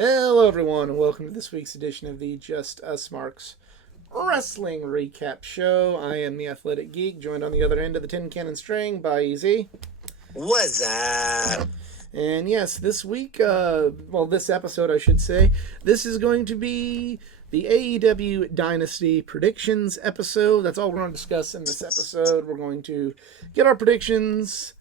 Hello, everyone, and welcome to this week's edition of the Just Us Marks Wrestling Recap Show. I am the Athletic Geek, joined on the other end of the tin cannon string by Easy. What's up? And yes, this week, this episode, I should say, this is going to be the AEW Dynasty predictions episode. That's all we're going to discuss in this episode. We're going to get our predictions.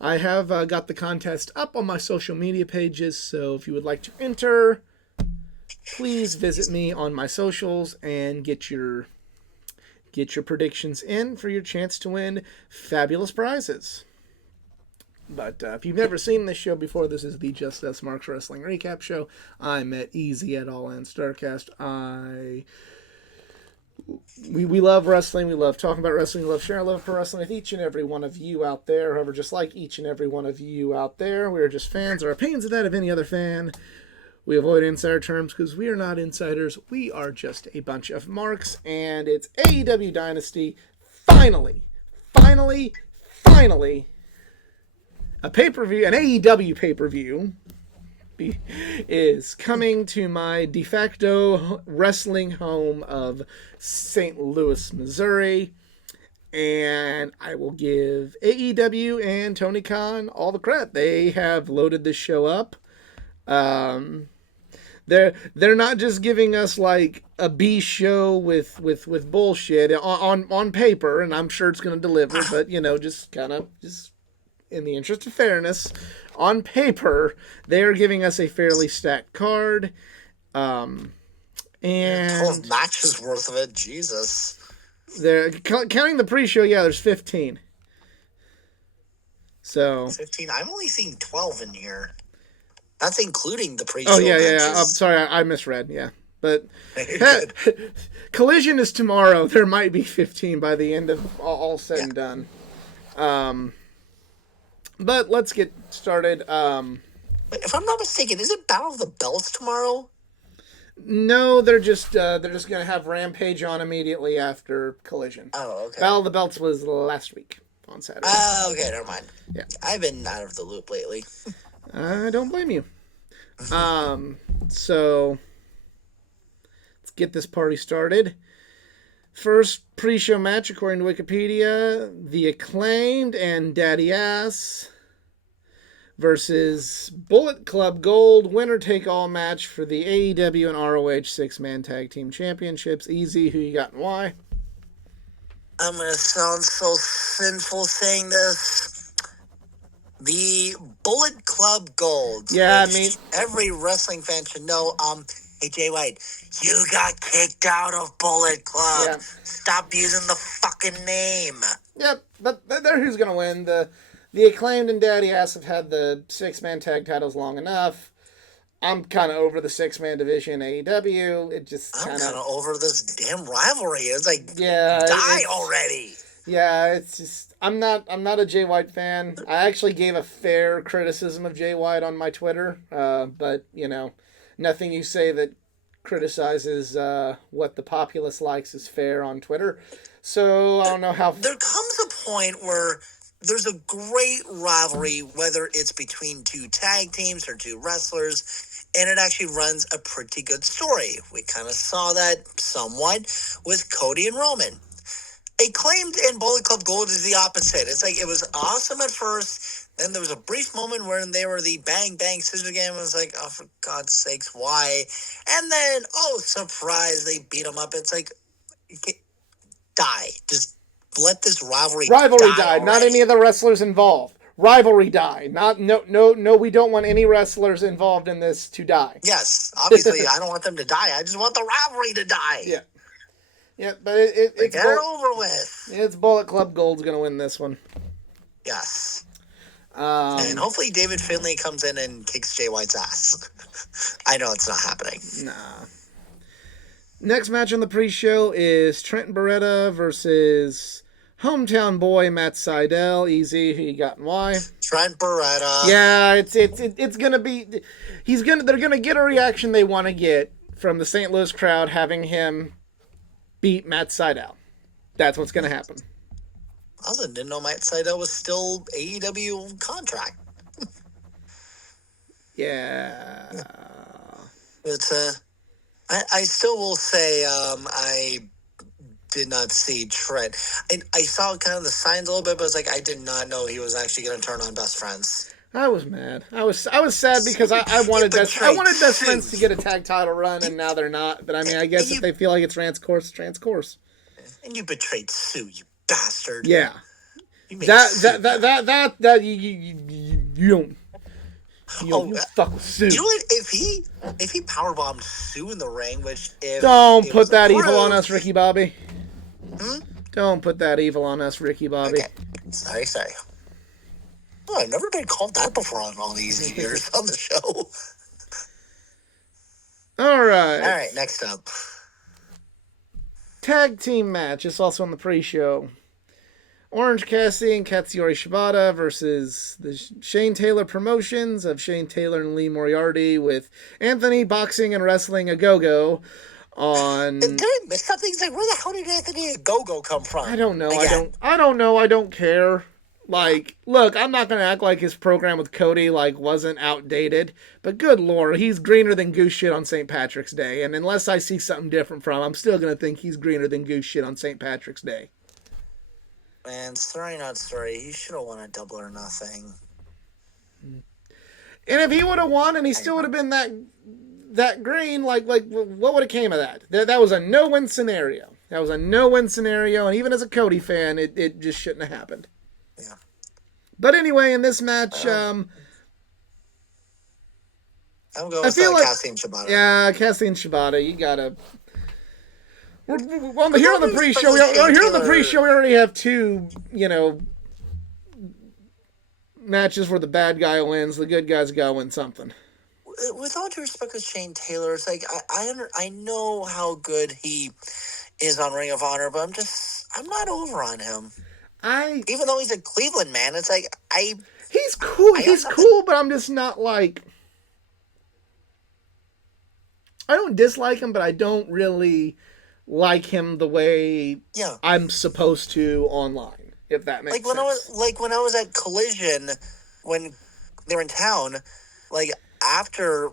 I have got the contest up on my social media pages, so if you would like to enter, please visit me on my socials and get your predictions in for your chance to win fabulous prizes. But if you've never seen this show before, this is the Just Us Marks Wrestling Recap Show. I'm at Easy at All and Starcast. We love wrestling. We love talking about wrestling. We love sharing love for wrestling with each and every one of you out there. However, just like each and every one of you out there, we are just fans. Our opinions are that of any other fan. We avoid insider terms because we are not insiders. We are just a bunch of marks. And it's AEW Dynasty. Finally, a pay-per-view, an AEW pay-per-view is coming to my de facto wrestling home of St. Louis, Missouri, and I will give AEW and Tony Khan all the credit. They have loaded this show up. They're not just giving us like a B show with bullshit on paper, and I'm sure it's going to deliver, but just in the interest of fairness, on paper, they are giving us a fairly stacked card. And 12 matches worth of it, Jesus. They're counting the pre-show, there's 15. So 15. I'm only seeing 12 in here. That's including the pre-show matches. matches. I'm sorry, I misread, But Collision is tomorrow. There might be 15 by the end of all said and done. But let's get started. If I'm not mistaken, is it Battle of the Belts tomorrow? No, they're just gonna have Rampage on immediately after Collision. Oh, okay. Battle of the Belts was last week on Saturday. Oh, okay, never mind. Yeah, I've been out of the loop lately. I don't blame you. So let's get this party started. First pre-show match, according to Wikipedia, The Acclaimed and Daddy Ass versus Bullet Club Gold, winner-take-all match for the AEW and ROH six-man tag team championships. Easy, who you got and why? I'm going to sound so sinful saying this. The Bullet Club Gold. Yeah, I mean, every wrestling fan should know, hey, Jay White, you got kicked out of Bullet Club. Yeah. Stop using the fucking name. Yep, but they're who's going to win. The Acclaimed and Daddy Ass have had the six-man tag titles long enough. I'm kind of over the six-man division in AEW. I'm kind of over this damn rivalry. It's like, already. Yeah, it's just I'm not a Jay White fan. I actually gave a fair criticism of Jay White on my Twitter, but nothing you say that criticizes what the populace likes is fair on Twitter. So I don't know how. There comes a point where there's a great rivalry, whether it's between two tag teams or two wrestlers, and it actually runs a pretty good story. We kind of saw that somewhat with Cody and Roman. Acclaimed and Bullet Club Gold is the opposite. It's like it was awesome at first. Then there was a brief moment where they were the bang bang scissor game. It was like, oh, for God's sakes, why? And then, oh, surprise, they beat them up. It's like, die. Just let this rivalry die. Not any of the wrestlers involved. Rivalry die. No, we don't want any wrestlers involved in this to die. Yes, obviously, I don't want them to die. I just want the rivalry to die. Yeah. Yeah, but it's get it over with. It's Bullet Club Gold's going to win this one. Yes. And hopefully David Finlay comes in and kicks Jay White's ass. I know it's not happening. Nah. Next match on the pre-show is Trent Beretta versus hometown boy Matt Sydal. Easy, who you got and why? Trent Beretta. Yeah, it's gonna be. They're gonna get a reaction they want to get from the St. Louis crowd having him beat Matt Sydal. That's what's going to happen. I also didn't know Matt Sydal was still AEW contract. Yeah. It's I still will say I did not see Trent. I saw kind of the signs a little bit, but it's like I did not know he was actually going to turn on Best Friends. I was mad. I was sad because I You wanted betrayed Best Friends Sue. to get a tag title run, and now they're not. But I mean, I guess if they feel like it's Rance course, it's Rance course. And you betrayed Sue, you bastard. Yeah. You made That you don't. You fuck with Sue. You know what? If he powerbombed Sue in the ring, which if don't it put was that approved, evil on us, Ricky Bobby. Hmm? Don't put that evil on us, Ricky Bobby. Okay. Sorry. Oh, I've never been called that before on all these years on the show. All right, next up. Tag team match. It's also on the pre-show. Orange Cassidy and Katsuyori Shibata versus the Shane Taylor promotions of Shane Taylor and Lee Moriarty with Anthony boxing and wrestling a go-go on. Did I miss something? It's like, where the hell did Anthony a go-go come from? I don't know. Again. I don't know. I don't care. Like, look, I'm not gonna act like his program with Cody wasn't outdated, but good lord, he's greener than goose shit on St. Patrick's Day, and unless I see something different from him, I'm still gonna think he's greener than goose shit on St. Patrick's Day. Man, story not story. He should have won a Double or Nothing. And if he would have won, and he still would have been that green, what would have came of that? That was a no-win scenario. And even as a Cody fan, it just shouldn't have happened. Yeah. But anyway, in this match, I'm going with Cassidy and Shibata. Yeah, Cassidy and Shibata. You gotta. Here on the pre-show. We already have two, matches where the bad guy wins. The good guy's gotta win something. With all due respect with Shane Taylor, it's like I know how good he is on Ring of Honor, but I'm not over on him. Even though he's a Cleveland man, it's like he's cool. He's cool, but I'm just not like. I don't dislike him, but I don't really like him the way I'm supposed to online. If that makes sense. When I was at Collision, when they were in town, after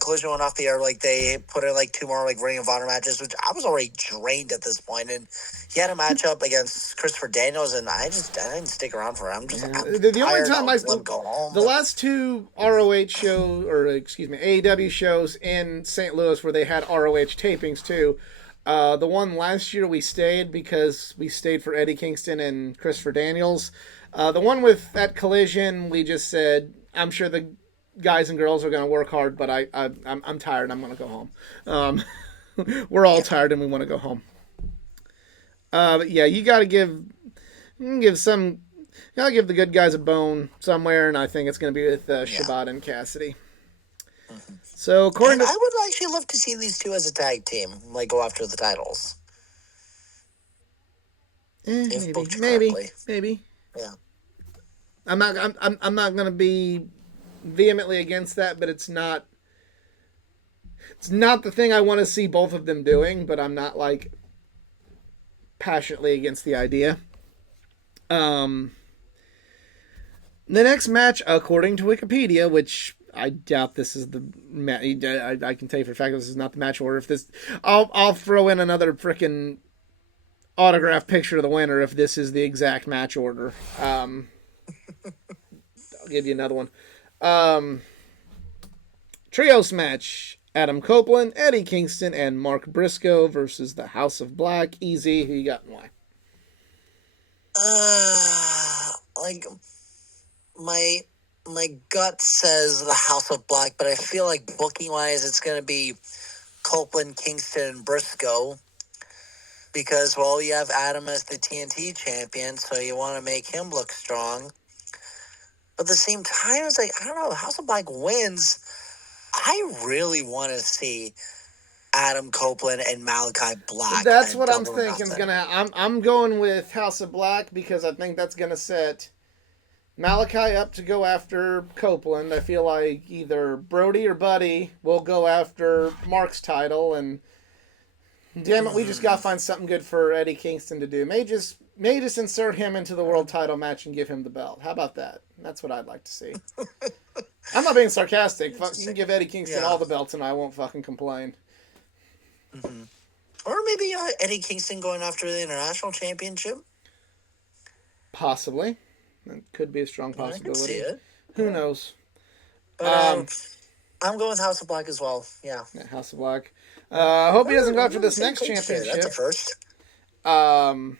Collision went off the air, they put in two more Ring of Honor matches, which I was already drained at this point, and he had a matchup against Christopher Daniels, and I didn't stick around for him. The only time I go home. The last two ROH shows, or excuse me, AEW shows in St. Louis where they had ROH tapings too. The one last year we stayed because we stayed for Eddie Kingston and Christopher Daniels. The one at Collision, we just said, I'm sure the guys and girls are going to work hard, but I'm tired. I'm going to go home. We're all tired and we want to go home. But yeah, you got to give the good guys a bone somewhere, and I think it's going to be with Shibata and Cassidy. Mm-hmm. So I would actually love to see these two as a tag team, go after the titles. Maybe. Yeah. I'm not going to be vehemently against that, but it's not the thing I want to see both of them doing, but I'm not passionately against the idea. The next match, according to Wikipedia, which I doubt this is the match. I can tell you for a fact this is not the match order. If this, I'll throw in another freaking autograph picture of the winner if this is the exact match order. I'll give you another one. Trios match: Adam Copeland, Eddie Kingston, and Mark Briscoe versus the House of Black. Easy. Who you got and why? My gut says the House of Black, but I feel like booking wise, it's going to be Copeland, Kingston, and Briscoe. Because, you have Adam as the TNT champion, so you want to make him look strong. But at the same time, it's I don't know, the House of Black wins. I really want to see Adam Copeland and Malachi Black. That's what I'm thinking is gonna happen. I'm going with House of Black because I think that's gonna set Malachi up to go after Copeland. I feel like either Brody or Buddy will go after Mark's title, and damn it, we just gotta find something good for Eddie Kingston to do. May just insert him into the world title match and give him the belt. How about that? That's what I'd like to see. I'm not being sarcastic. Fuck, you can give Eddie Kingston Yeah. all the belts and I won't fucking complain. Mm-hmm. Or maybe Eddie Kingston going after the international championship. Possibly. That could be a strong I can see possibility. it. Who knows? But I'm going with House of Black as well. Yeah. House of Black. I hope he doesn't go after We're on the this same next page here. championship. That's a first. The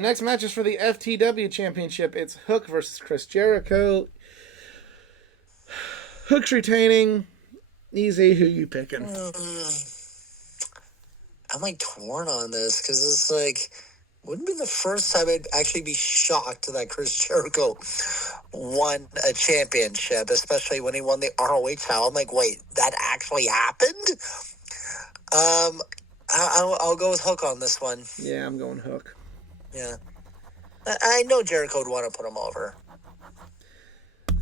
next match is for the FTW championship. It's Hook versus Chris Jericho. Hook's retaining. Easy. Who you picking? I'm like torn on this because it's like wouldn't be the first time I'd actually be shocked that Chris Jericho won a championship, especially when he won the ROH title. I'm like, wait, that actually happened? I'll go with Hook on this one. Yeah, I'm going Hook. Yeah. I know Jericho would want to put him over.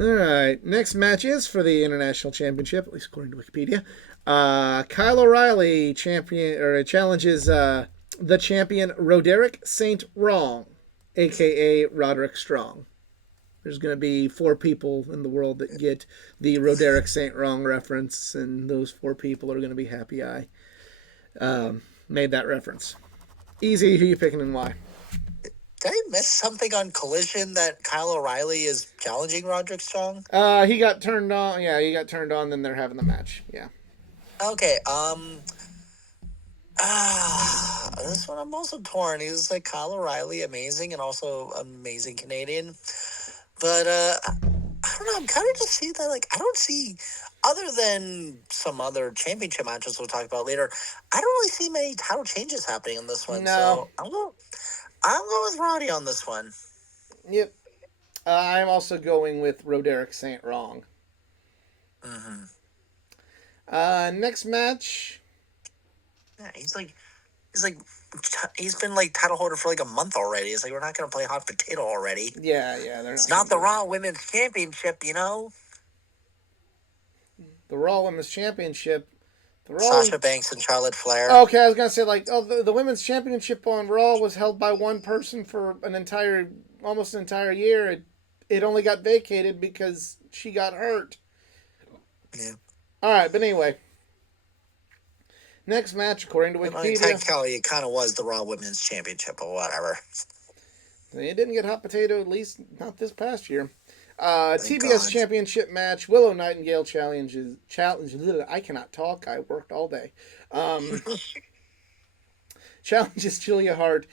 All right. Next match is for the International Championship, at least according to Wikipedia. Kyle O'Reilly challenges the champion Roderick St. Wrong, a.k.a. Roderick Strong. There's going to be 4 people in the world that get the Roderick St. Wrong reference, and those 4 people are going to be happy I made that reference. Easy, who you picking and why? Did I miss something on Collision that Kyle O'Reilly is challenging Roderick Strong? He got turned on. Yeah, he got turned on, then they're having the match. Yeah. Okay, this one I'm also torn. He's like Kyle O'Reilly, amazing, and also amazing Canadian. But I don't know. I'm kind of just seeing that. Like, I don't see, other than some other championship matches we'll talk about later, I don't really see many title changes happening in this one. No. So I'll go with Roddy on this one. Yep. I'm also going with Roderick St. Wrong. Mm-hmm. Next match. Yeah, he's been like title holder for like a month already. It's like we're not gonna play hot potato already. Yeah, they're It's not the Raw Women's Championship, you know. The Raw Women's Championship. Sasha Banks and Charlotte Flair. Okay, I was gonna say the Women's Championship on Raw was held by one person for almost an entire year. It only got vacated because she got hurt. Yeah. All right, but anyway. Next match, according to Wikipedia. Technically, it kind of was the Raw Women's Championship, but whatever. It didn't get hot potato, at least not this past year. TBS God. Championship match. Willow Nightingale challenges. I cannot talk. I worked all day. Challenges Julia Hart.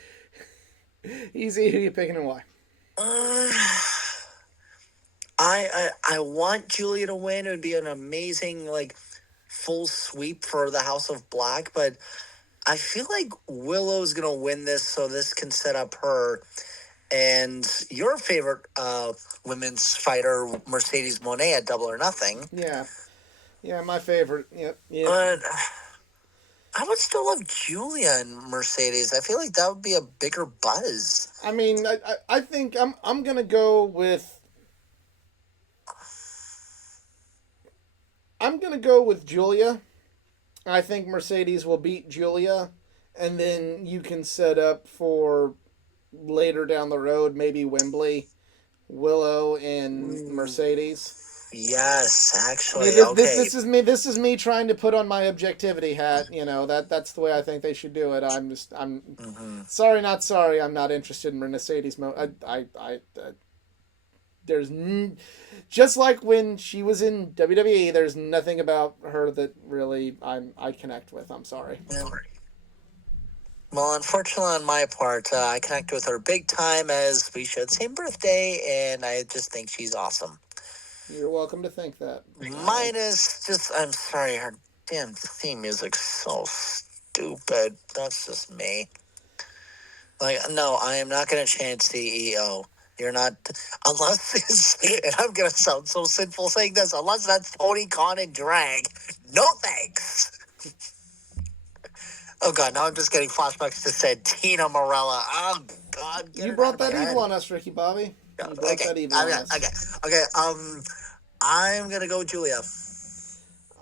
Easy. Who you picking and why? I want Julia to win. It would be an amazing full sweep for the House of Black, but I feel like Willow's gonna win this, so this can set up her and your favorite women's fighter, Mercedes Moné, at Double or Nothing. Yeah, my favorite. Yep. But I would still love Julia and Mercedes. I feel like that would be a bigger buzz. I mean, I think I'm gonna go with. I'm gonna go with Julia. I think Mercedes will beat Julia, and then you can set up for later down the road, maybe Wembley, Willow, and Mercedes. Yes, actually. This is me trying to put on my objectivity hat. You know that's the way I think they should do it. I'm sorry, not sorry. I'm not interested in Mercedes. Just like when she was in WWE, there's nothing about her that really I connect with. I'm sorry. Yeah. Well, unfortunately on my part, I connect with her big time as we share the same birthday, and I just think she's awesome. You're welcome to think that. Mine is just, I'm sorry, her damn theme music's so stupid. That's just me. No, I am not going to chant CEO. You're not, unless and I'm going to sound so sinful saying this, unless that's Tony Khan and drag. No thanks. Oh, God, now I'm just getting flashbacks to Santina Morella. Oh, God. You brought that evil on us, Ricky Bobby. You brought that evil on us. Okay, I'm going to go with Julia.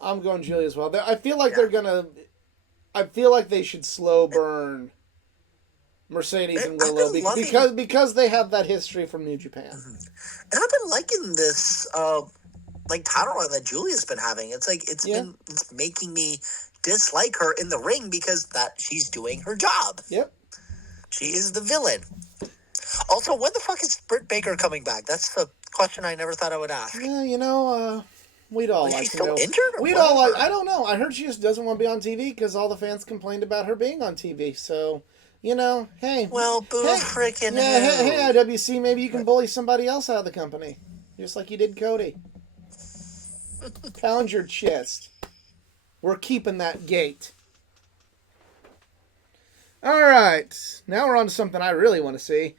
I'm going Julia as well. I feel like I feel like they should slow burn Mercedes and Willow because they have that history from New Japan. And I've been liking this like title run that Julia's been having. It's like it's making me dislike her in the ring because that she's doing her job. Yep. She is the villain. Also, when the fuck is Britt Baker coming back? That's the question I never thought I would ask. Yeah, we'd all like to know. Injured? We'd all like. I don't know. I heard she just doesn't want to be on TV because all the fans complained about her being on TV. So, hey. Well, boo freaking hey, IWC, maybe you can bully somebody else out of the company, just like you did Cody. Pound your chest. We're keeping that gate. All right, now we're on to something I really want to see.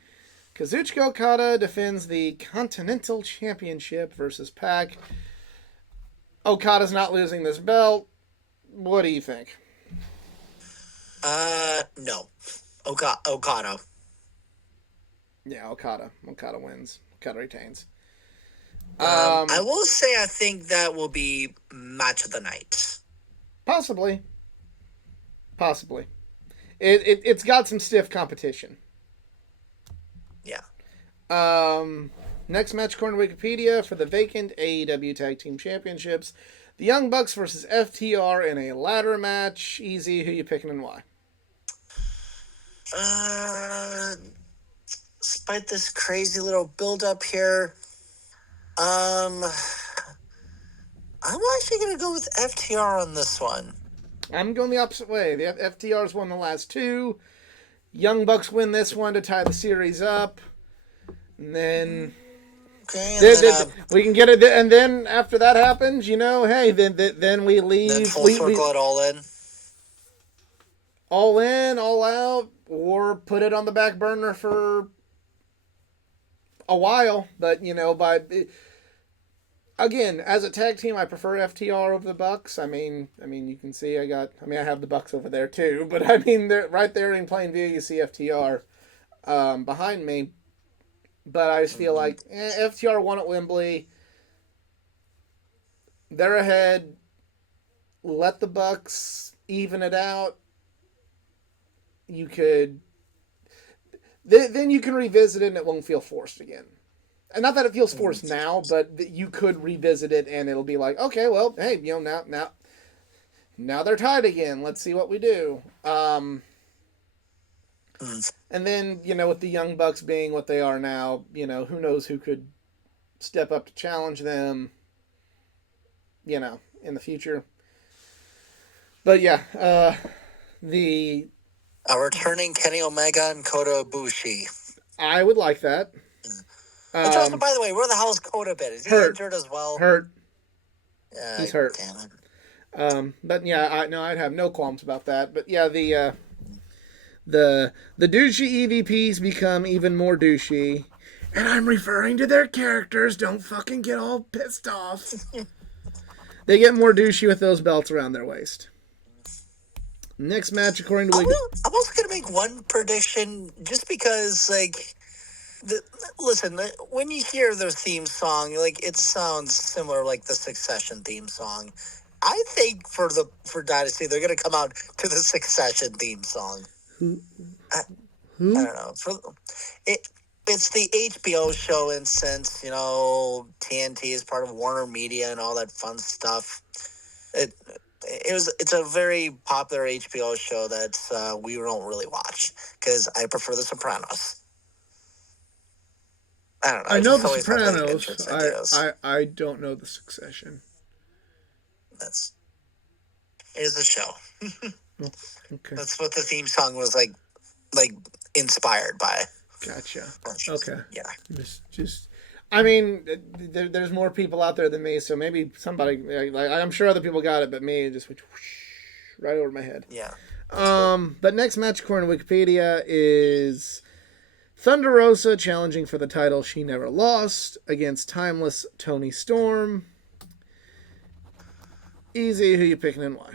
Kazuchika Okada defends the Continental Championship versus Pac. Okada's not losing this belt. What do you think? No. Okada. Yeah, Okada. Okada wins. Okada retains. I will say I think that will be match of the night. Possibly. It's got some stiff competition. Yeah. Next match according to Wikipedia for the vacant AEW Tag Team Championships. The Young Bucks versus FTR in a ladder match. Easy, who you picking and why? Despite this crazy little build-up here, I'm actually going to go with FTR on this one. I'm going the opposite way. The FTR's won the last two. Young Bucks win this one to tie the series up. And then... Okay, we can get it, and then after that happens, hey, then we leave. Then full circle it all in. All in, all out, or put it on the back burner for a while. But again, as a tag team, I prefer FTR over the Bucks. I mean, you can see I have the Bucks over there too. But I mean, they're right there in plain view. You see FTR behind me. But I just feel like FTR won at Wembley. They're ahead. Let the Bucks even it out. You could... Then you can revisit it and it won't feel forced again. And not that it feels forced now, but you could revisit it and it'll be like, okay, well, hey, now they're tied again. Let's see what we do. And then, with the Young Bucks being what they are now, who knows who could step up to challenge them, in the future. But yeah, a returning Kenny Omega and Kota Ibushi. I would like that. Which also, by the way, where the hell is Kota been? Is he injured as well? Hurt. Yeah, he's hurt. Damn it. But yeah, I'd have no qualms about that. But yeah, the douchey EVPs become even more douchey. And I'm referring to their characters. Don't fucking get all pissed off. They get more douchey with those belts around their waist. Next match, according to... I'm also going to make one prediction, just because, listen, when you hear their theme song, it sounds similar like the Succession theme song. I think for Dynasty, they're going to come out to the Succession theme song. Who? I don't know. It's the HBO show, and since TNT is part of Warner Media and all that fun stuff, it's a very popular HBO show that we don't really watch because I prefer The Sopranos. I don't know. I know The Sopranos. I don't know The Succession. It is a show. Okay. That's what the theme song was like inspired by. Gotcha. Okay. Yeah. Just. I mean, there's more people out there than me, so maybe somebody I'm sure other people got it, but me, it just went whoosh, right over my head. Yeah. But next match according to Wikipedia is Thunder Rosa challenging for the title she never lost against timeless Toni Storm. Easy, who you picking and why?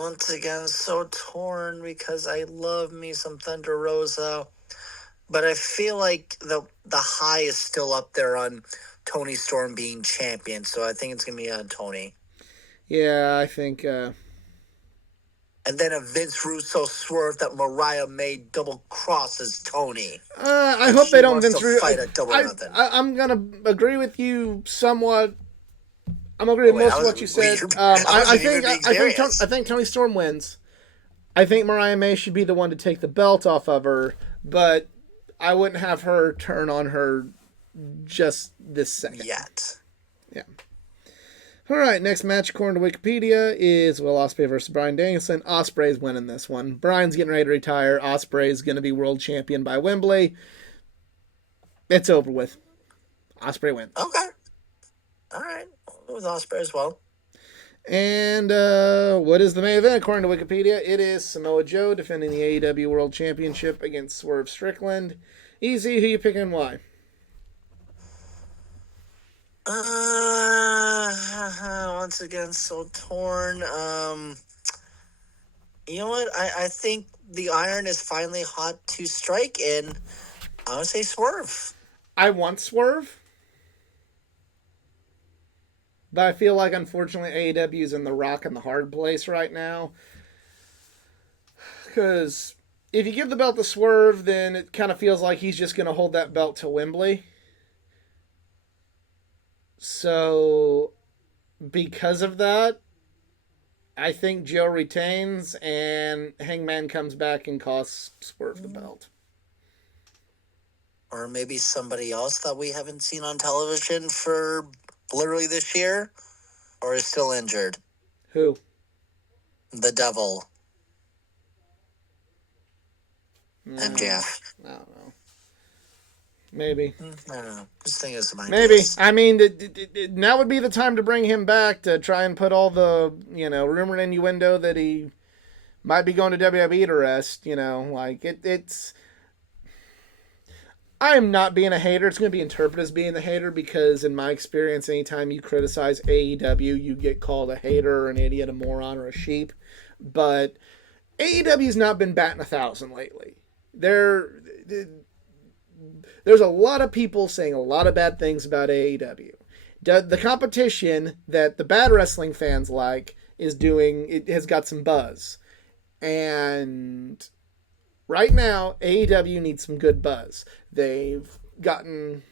Once again, so torn because I love me some Thunder Rosa, but I feel like the high is still up there on Toni Storm being champion, so I think it's gonna be on Toni. Yeah, I think and then a Vince Russo swerve that Mariah May double crosses Tony. I hope they don't Vince Russo. Fight at double or nothing. I'm gonna agree with you somewhat. I'm gonna agree with most of what you said. I think Tony Storm wins. I think Mariah May should be the one to take the belt off of her, but I wouldn't have her turn on her just this second. Yet. Yeah. All right, next match according to Wikipedia is Will Ospreay versus Bryan Danielson. Ospreay's winning this one. Bryan's getting ready to retire. Ospreay's going to be world champion by Wembley. It's over with. Ospreay wins. Okay. All right. I'll go with Ospreay as well. And what is the main event according to Wikipedia? It is Samoa Joe defending the AEW World Championship against Swerve Strickland. Easy, who you picking and why? Once again, so torn. You know what? I think the iron is finally hot to strike, and I would say Swerve. I want Swerve, but I feel like unfortunately AEW is in the rock and the hard place right now. Because if you give the belt to Swerve, then it kind of feels like he's just going to hold that belt to Wembley. So, because of that, I think Joe retains and Hangman comes back and costs Swerve the belt. Or maybe somebody else that we haven't seen on television for literally this year, or is still injured. Who? The Devil. MJF. I don't know. Maybe. I don't know. This thing is maybe. I mean, now would be the time to bring him back to try and put all the, rumor and innuendo that he might be going to WWE to rest. Like it's. I am not being a hater. It's going to be interpreted as being the hater because, in my experience, anytime you criticize AEW, you get called a hater or an idiot, a moron, or a sheep. But AEW's not been batting 1,000 lately. There's a lot of people saying a lot of bad things about AEW. The competition that the bad wrestling fans like is doing, it has got some buzz. And right now, AEW needs some good buzz. They've gotten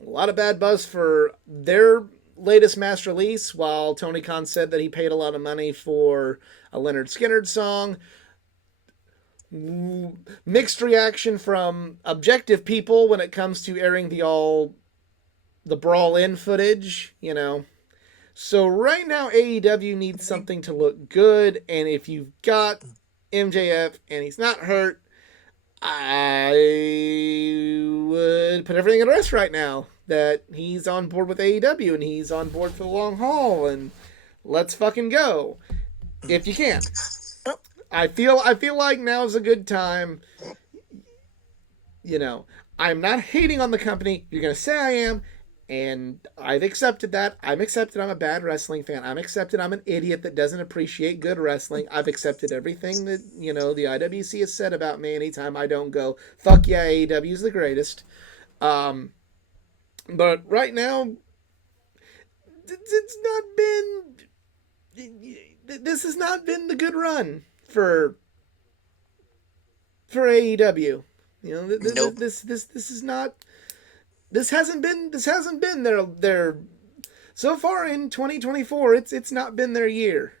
a lot of bad buzz for their latest mass release, while Tony Khan said that he paid a lot of money for a Leonard Skinner song. Mixed reaction from objective people when it comes to airing the Brawl In footage, So right now AEW needs something to look good, and if you've got MJF and he's not hurt, I would put everything at rest right now that he's on board with AEW and he's on board for the long haul, and let's fucking go if you can. I feel like now is a good time. I'm not hating on the company. You're gonna say I am, and I've accepted that. I'm a bad wrestling fan. I'm an idiot that doesn't appreciate good wrestling. I've accepted everything that, the IWC has said about me anytime I don't go, fuck yeah, AEW is the greatest. But right now, this has not been the good run for AEW. Nope. This is not. This hasn't been their so far in 2024. It's not been their year.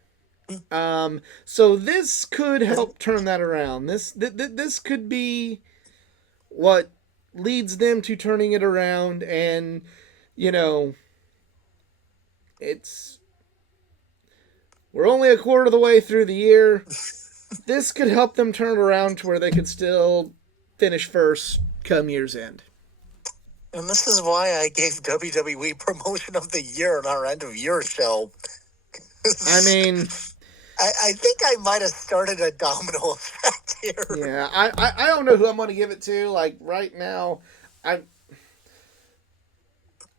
So this could help turn that around. This could be what leads them to turning it around, and we're only a quarter of the way through the year. This could help them turn around to where they could still finish first come year's end. And this is why I gave WWE Promotion of the Year on our end of year show. I mean, I think I might have started a domino effect here. Yeah, I don't know who I'm going to give it to. Like right now, I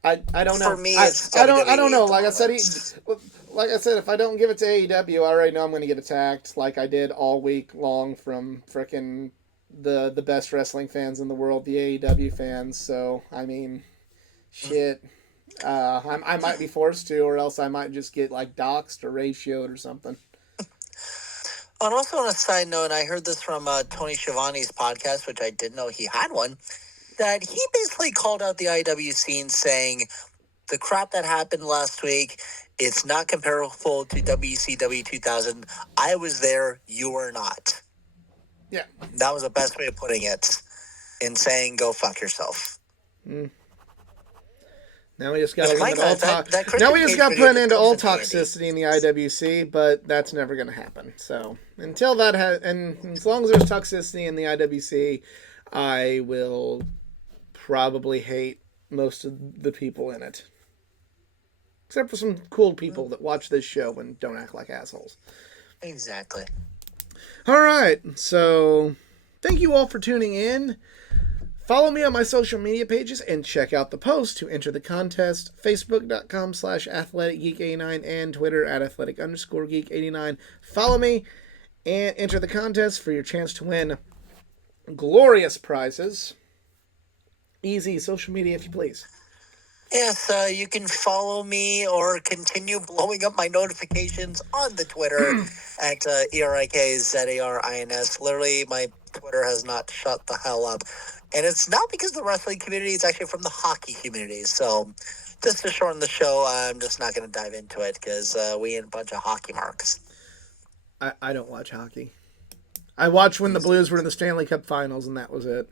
don't know. For me, it's WWE I don't know. Like I said, if I don't give it to AEW, I already know I'm going to get attacked, like I did all week long from frickin' the best wrestling fans in the world, the AEW fans. So I mean, shit. I might be forced to, or else I might just get like doxxed or ratioed or something. And also on a side note, I heard this from Tony Schiavone's podcast, which I didn't know he had one, that he basically called out the IW scene saying the crap that happened last week, it's not comparable to WCW 2000. I was there, you were not. Yeah. That was the best way of putting it, in saying go fuck yourself. Now we just got to limit all talk. That Now we just got to put an end to all comes toxicity in the IWC, but that's never going to happen. So until that and as long as there's toxicity in the IWC, I will probably hate most of the people in it, except for some cool people that watch this show and don't act like assholes. Exactly. All right, so thank you all for tuning in. Follow me on my social media pages and check out the post to enter the contest. Facebook.com/AthleticGeek89 and Twitter @Athletic_Geek89. Follow me and enter the contest for your chance to win glorious prizes. Easy social media, if you please. Yes, you can follow me or continue blowing up my notifications on the Twitter at ERIKZARINS. Literally, my Twitter has not shut the hell up. And it's not because of the wrestling community, it's actually from the hockey community. So, just to shorten the show, I'm just not going to dive into it because we ain't a bunch of hockey marks. I don't watch hockey. I watched when the Blues were in the Stanley Cup Finals, and that was it.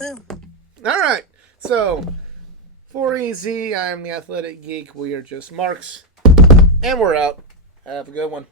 Yeah. All right, so for EZ, I'm the Athletic Geek. We are just marks, and we're out. Have a good one.